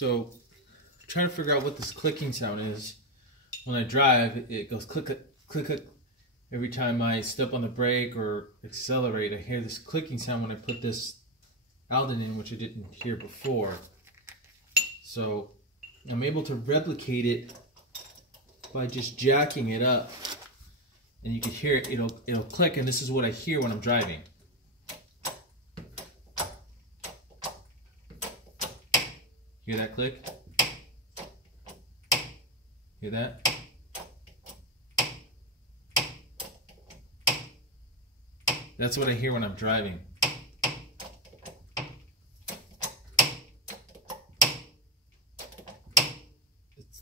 So, trying to figure out what this clicking sound is. When I drive, it goes click, click, click, click. Every time I step on the brake or accelerate, I hear this clicking sound when I put this Aldan in, which I didn't hear before. So, I'm able to replicate it by just jacking it up. And you can hear it, it'll click, and this is what I hear when I'm driving. Hear that click? Hear that? That's what I hear when I'm driving. It's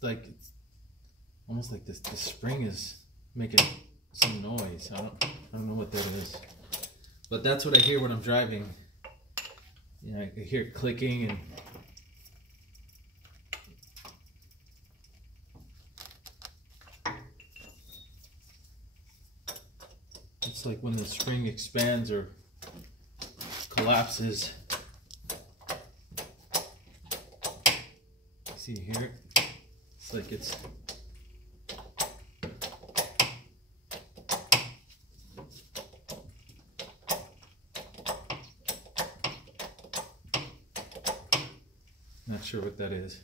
almost like this spring is making some noise. I don't know what that is. But that's what I hear when I'm driving. Yeah, I hear it clicking, and it's like when the spring expands or collapses. See, you hear it? It's like it's... Not sure what that is.